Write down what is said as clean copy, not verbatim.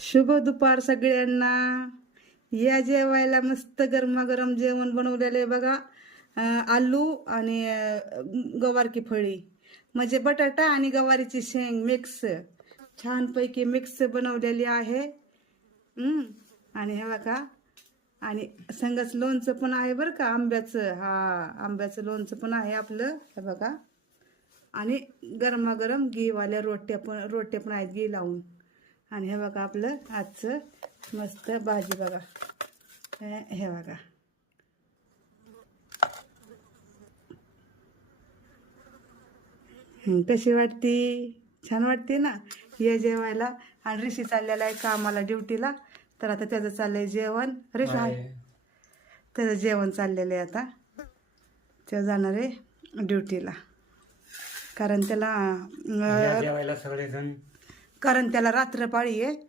शुभ दुपार सगळ्यांना. या जेवायला मस्त गरमागरम जेवण बनवलेलं आहे बघा. आलू आणि गवारकी फळी म्हणजे बटाटा आणि गवारीची शेंग मिक्स, छानपैकी मिक्स बनवलेली आहे. आणि हे बघा, आणि संगच लोणचं पण आहे बरं का, आंब्याचं. आंब्याचं लोणचं पण आहे आपलं, हे बघा. आणि गरमागरम घीवाल्या रोट्या पण आहेत घी लावून. आणि हे बघा आपलं आजचं मस्त भाजी बघा. हे बघा, कशी वाटती? छान वाटते ना. ये जेवायला. आणि ऋषी चाललेला आहे कामाला, ड्युटीला. तर आता त्याचं चाललंय जेवण. ऋषी आहे, त्याचं जेवण चाललेलं आहे आता. ते जाणार आहे ड्युटीला, कारण त्याला जेवायला सगळेजण. कारण त्याला रात्रपाळी आहे.